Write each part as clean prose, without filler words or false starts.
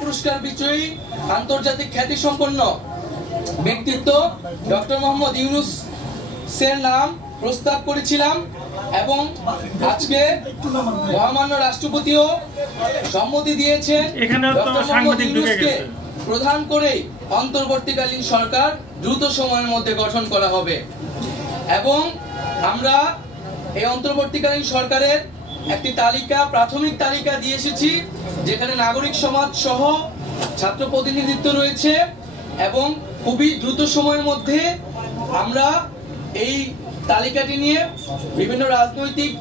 পুরস্কার বিজয়ী আন্তর্জাতিক খ্যাতি সম্পন্ন ব্যক্তিত্ব ডক্টর মোহাম্মদ ইউনূসের নাম প্রস্তাব করেছিলাম এবং আজকে মহামান্য রাষ্ট্রপতিও সম্মতি দিয়েছেন ডক্টর মোহাম্মদ ইউনূসকে প্রধান করে অন্তর্বর্তীকালীন সরকার দ্রুত সময়ের মধ্যে গঠন করা হবে এবং আমরা এই অন্তর্বর্তীকালীন সরকারের একটি তালিকা প্রাথমিক তালিকা দিয়ে এসেছি যেখানে নাগরিক সমাজ সহ ছাত্র প্রতিনিধিত্ব রয়েছে এবং খুবই দ্রুত সময়ের মধ্যে আমরা এই তালিকাটি নিয়ে বিভিন্ন রাজনৈতিক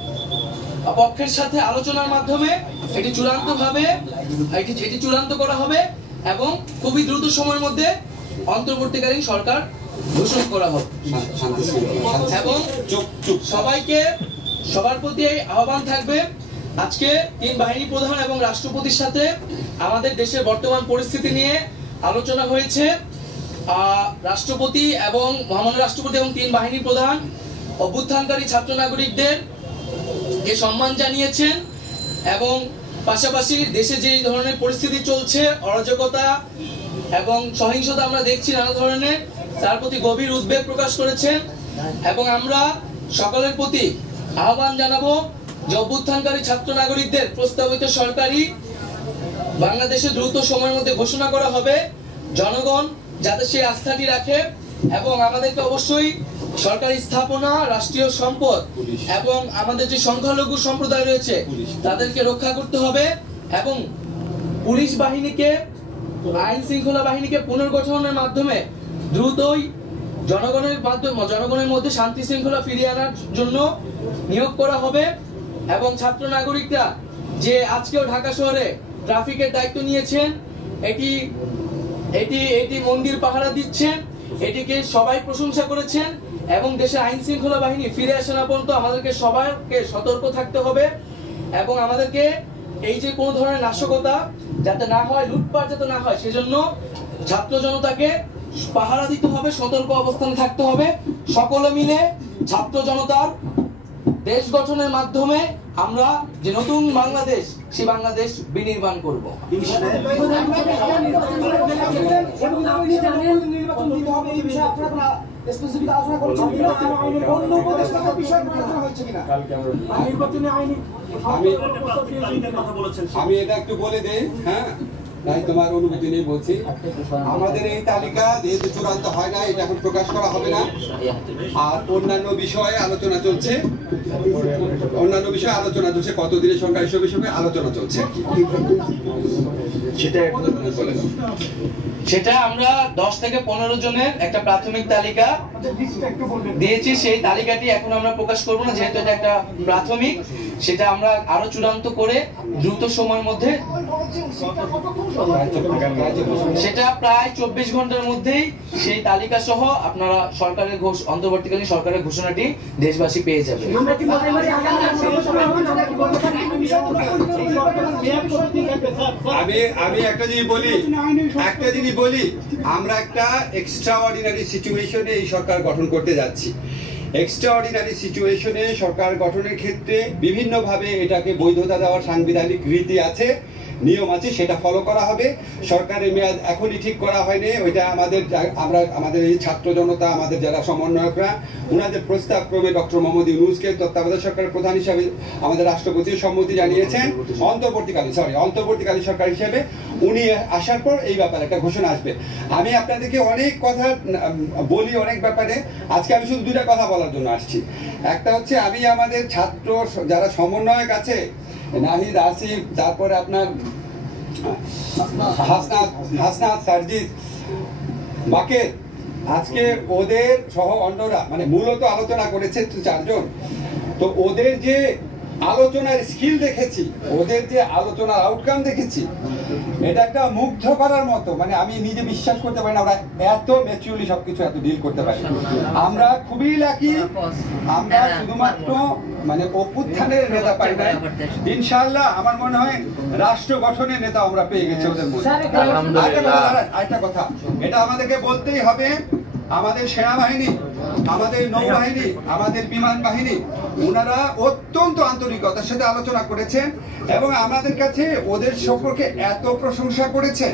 পক্ষের সাথে আলোচনার মাধ্যমে এটি চূড়ান্ত করা হবে এবং খুবই দ্রুত সময়ের মধ্যে অন্তর্বর্তীকালীন সরকার ঘোষণা করা হবে এবং সবাইকে সবার প্রতি আহ্বান থাকবে আজকে তিন বাহিনী প্রধান এবং রাষ্ট্রপতির সাথে আমাদের দেশের বর্তমান পরিস্থিতি নিয়ে আলোচনা হয়েছে রাষ্ট্রপতি এবং মহামান্য রাষ্ট্রপতি এবং তিন বাহিনী প্রধান অভ্যুত্থানকারী ছাত্র নাগরিকদের কে সম্মান জানিয়েছেন এবং পাশাপাশি দেশে যে ধরনের পরিস্থিতি চলছে অরাজকতা এবং সহিংসতা আমরা দেখছি নানা ধরনের তার প্রতি গভীর উদ্বেগ প্রকাশ করেছেন এবং আমরা সকলের প্রতি আহ্বান জানাবো যে অভ্যুত্থানকারী ছাত্র নাগরিকদের প্রস্তাবিত সরকারি বাংলাদেশে দ্রুত সময়ের মধ্যে ঘোষণা করা হবে জনগণ যাতে সেই আস্থাটি রাখে এবং আমাদেরকে অবশ্যই সরকারি স্থাপনা রাষ্ট্রীয় সম্পদ এবং আমাদের যে সংখ্যালঘু সম্প্রদায় রয়েছে তাদেরকে রক্ষা করতে হবে এবং পুলিশ বাহিনীকে আইন শৃঙ্খলা বাহিনীকে পুনর্গঠনের মাধ্যমে দ্রুতই জনগণের মধ্যে শান্তি শৃঙ্খলা ফিরিয়ে আনার জন্য নিয়োগ করা হবে এবং ছাত্র নাগরিকরা যে আজকেও ঢাকা শহরে ট্রাফিকের দায়িত্ব নিয়েছেন এটি মন্দির পাহারা দিচ্ছেন এটিকে সবাই প্রশংসা করেছেন এবং দেশের আইন শৃঙ্খলা বাহিনী ফিরে আসে না পর্যন্ত আমাদেরকে সবাইকে সতর্ক থাকতে হবে এবং আমাদেরকে এই যে কোনো ধরনের নাশকতা যাতে না হয় লুটপাট যাতে না হয় সেজন্য ছাত্র জনতাকে পাহারা দিতে হবে সতর্ক অবস্থানে থাকতে হবে সকলে মিলে ছাত্র জনতার দেশ গঠনের মাধ্যমে আমরা যে নতুন বাংলাদেশ সেই বাংলাদেশ বিনির্মাণ করব আমি এটা একটু বলে দেই হ্যাঁ তাই তোমার অনুমতি নিয়ে বলছি আমাদের এই তালিকা যেহেতু চূড়ান্ত হয় না এটা এখন প্রকাশ করা হবে না আর অন্যান্য বিষয়ে আলোচনা চলছে কতদিনের সংখ্যা হিসেবে আলোচনা চলছে সেটা আমরা 10 থেকে 15 জনের একটা প্রাথমিক তালিকা দিয়েছি সেই তালিকাটি এখন আমরা প্রকাশ করব না যেহেতু এটা একটা প্রাথমিক সেটা আমরা আরো চূড়ান্ত করে দ্রুত সময়ের মধ্যে সেটা প্রায় 24 ঘন্টার মধ্যেই সেই তালিকা সহ আপনারা সরকারের অন্তর্বর্তীকালীন সরকারের ঘোষণাটি দেশবাসী পেয়ে যাবে আমি একটা জিনিস বলি আমরা একটা এক্সট্রাঅর্ডিনারি সিচুয়েশনে এই সরকার গঠন করতে যাচ্ছি এক্সট্রাঅর্ডিনারি সিচুয়েশনে সরকার গঠনের ক্ষেত্রে বিভিন্নভাবে এটাকে বৈধতা দেওয়ার সাংবিধানিক রীতি আছে নিয়ম আছে সেটা ফলো করা হবে সরকারের মেয়াদ এখনই ঠিক করা হয়নি ওইটা আমাদের এই ছাত্র জনতা আমাদের যারা সমন্বয়করা ওনাদের প্রস্তাব ক্রমে ডক্টর মোহাম্মদ ইউনূসকে তত্ত্বাবধায়ক সরকারের প্রধান হিসাবে আমাদের রাষ্ট্রপতির সম্মতি জানিয়েছেন অন্তর্বর্তীকালীন সরকার হিসেবে উনি আসার পর এই ব্যাপারে একটা ঘোষণা আসবে আমি আপনাদেরকে অনেক কথা বলি অনেক ব্যাপারে আজকে আমি শুধু দুটা কথা বলার জন্য আসছি একটা হচ্ছে আমি আমাদের ছাত্র যারা সমন্বয়ক আছে নাহিদ আসিফ তারপরে আপনার হাসনাত সার্জিস বাকের আজকে ওদের সহ অন্যরা মানে মূলত আলোচনা করেছে 4 জন তো ওদের যে আলোচনার স্কিল দেখেছি ওদের যে আলোচনার আউটকাম দেখেছি এটা একটা মুগ্ধ করার মতো মানে আমি নিজে বিশ্বাস করতে পারি না আমরা এত ম্যাচিউরলি সবকিছু এত ডিল করতে পারি আমরা খুবই লাকি আমরা শুধুমাত্র মানে অভ্যুত্থানের নেতা পাই নাই ইনশাআল্লাহ আমার মনে হয় রাষ্ট্র গঠনের নেতা আমরা পেয়ে গেছি ওদের মধ্যে আরেকটা কথা এটা আমাদেরকে বলতেই হবে আমাদের সেনাবাহিনী আমাদের নৌবাহিনী, আমাদের বিমান বাহিনী, ওনারা অত্যন্ত আন্তরিকতার সাথে আলোচনা করেছেন এবং আমাদের কাছে ওদের সম্পর্কে এত প্রশংসা করেছেন।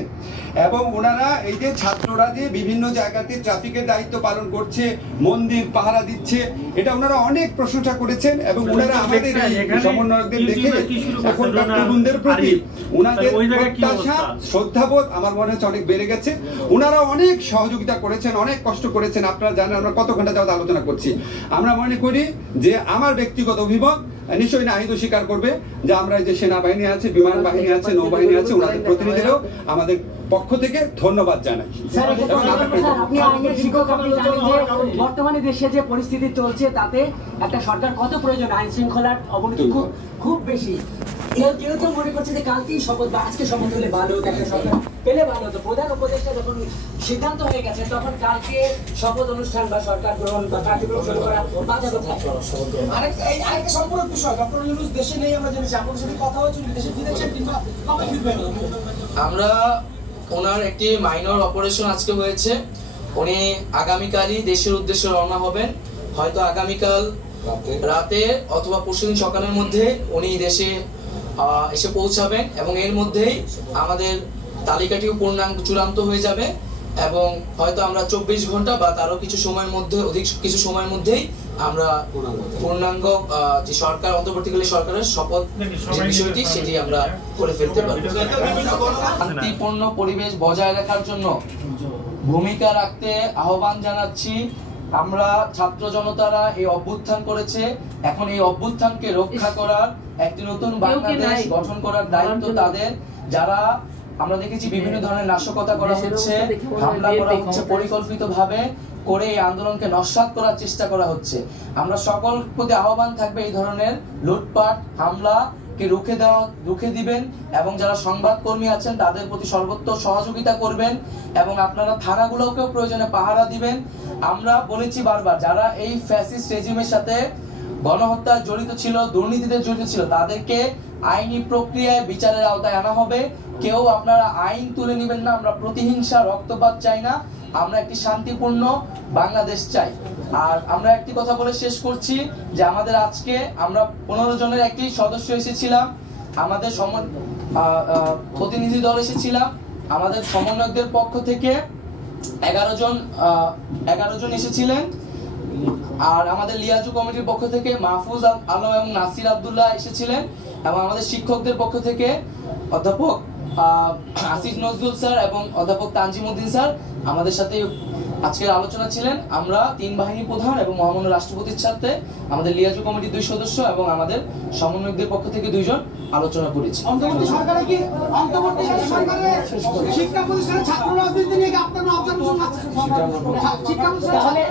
এবং ওনারা এই যে ছাত্ররা যে বিভিন্ন জায়গাতে ট্রাফিকের দায়িত্ব পালন করছে, মন্দির পাহারা দিচ্ছে, এটা ওনারা অনেক প্রশংসা করেছেন। এবং ওনারা আমাদের এই সমন্বয়কদের দেখে এখনকার তরুণদের প্রতি ওনাদের প্রত্যাশা, শ্রদ্ধাবোধ আমার মনে হচ্ছে অনেক বেড়ে গেছে। ওনারা অনেক সহযোগিতা করেছেন, অনেক কষ্ট করেছেন। আপনারা জানেন আমরা কত ঘন্টা যাবত আলোচনা করছি। আমরা মনে করি যে আমার ব্যক্তিগত অভিমত, নিশ্চয়ই নাহিদও স্বীকার করবে যে আমরা যে সেনাবাহিনী আছে, বিমান বাহিনী আছে, নৌবাহিনী আছে, ওনাদের প্রতিনিধিরাও আমাদের পক্ষ থেকে ধন্যবাদ জানাই। বর্তমানে দেশে যে পরিস্থিতি চলছে তাতে একটা সরকার কত প্রয়োজন, আইন শৃঙ্খলার অবনতি খুব বেশি। কেউ কেউ মনে করছে যে কালকেই শপথ বা আজকে শপথ হলে ভালো হতো, একটা সরকার পেলে ভালো হতো। প্রধান উপদেষ্টা যখন সিদ্ধান্ত হয়ে গেছে তখন কালকে শপথ অনুষ্ঠান বা সরকার গ্রহণ বা কার্যক্রম শুরু করা বাধা কোথায়? আরেকটা সম্পূর্ণ বিষয়, ডক্টর ইউনূস দেশে নেই আমরা জেনেছি, আপনার সাথে কথা হয়েছে, দেশে ফিরেছেন কিংবা কবে ফিরবেন? আমরা ওনার একটি মাইনর অপারেশন আজকে হয়েছে, উনি আগামীকালই দেশের উদ্দেশ্যে রওনা হবেন। হয়তো আগামীকাল রাতে অথবা পরশুদিন সকালের মধ্যে উনি দেশে এসে পৌঁছাবেন এবং এর মধ্যেই আমাদের তালিকাটিও পূর্ণাঙ্গ চূড়ান্ত হয়ে যাবে এবং হয়তো আমরা 24 ঘন্টা বা তারও কিছু সময়ের মধ্যে, অধিক কিছু সময়ের মধ্যেই আমরা পূর্ণাঙ্গ যে সরকার, অন্তর্বর্তীকালীন সরকারের শপথ যে বিষয়টি সেটি আমরা করে ফেলতে পারব। শান্তিপূর্ণ পরিবেশ বজায় রাখার জন্য ভূমিকা রাখতে আহ্বান জানাচ্ছি। আমরা ছাত্র জনতারা এই অভ্যুত্থান করেছে, এখন এই অভ্যুত্থানকে রক্ষা করার একটি নতুন বাংলাদেশ গঠন করার দায়িত্ব তাদের। যারা আমরা দেখেছি বিভিন্ন ধরনের নাশকতা করা হচ্ছে, হামলা করা হচ্ছে, পরিকল্পিতভাবে করে এই আন্দোলনকে নস্যাৎ করার চেষ্টা করা হচ্ছে। আমরা সকল প্রতি আহ্বান থাকবে এই ধরনের লুটপাট, হামলা কে রুখে দিবেন এবং যারা সংবাদকর্মী আছেন তাদের প্রতি সর্বোত্তম সহযোগিতা করবেন এবং আপনারা থানাগুলোকেও প্রয়োজনে পাহারা দিবেন। আমরা বলেছি বারবার, যারা এই ফ্যাসিস্ট রেজিমের সাথে গণহত্যায় জড়িত ছিল, দুর্নীতিতে জড়িত ছিল, তাদেরকে আইনি প্রক্রিয়ায় বিচারের আওতায় আনা হবে। কেউ আপনারা আইন তুলে নেবেন না। আমরা প্রতিহিংসা, রক্তপাত চাই না, আমরা একটি শান্তিপূর্ণ বাংলাদেশ চাই। আর আমরা একটি কথা বলে শেষ করছি যে আমাদের আজকে আমরা 15 জনের একটি সদস্য এসেছিলাম, আমাদের প্রতিনিধি দল এসেছিলাম, আমাদের সমন্বয়কদের পক্ষ থেকে 11 জন এসেছিলেন, আর আমাদের লিয়াজু কমিটির পক্ষ থেকে মাহফুজ আলম এবং নাসির আব্দুল্লাহ এসেছিলেন এবং আমাদের শিক্ষকদের পক্ষ থেকে অধ্যাপক আসিফ নজরুল স্যার এবং অধ্যাপক তানজিম উদ্দিন স্যার আমাদের সাথে আজকের আলোচনা ছিলেন। আমরা 3 বাহিনী প্রধান এবং মহামান্য রাষ্ট্রপতির সাথে আমাদের লিয়াজু কমিটির 2 সদস্য এবং আমাদের সমন্বয়কদের পক্ষ থেকে 2 জন আলোচনা করেছি। অন্তর্বর্তী সরকারে কি শিক্ষা প্রতিষ্ঠানের ছাত্র রাজনীতি নিয়ে আপনার অবজারভেশন আছে? শিক্ষা প্রতিষ্ঠানের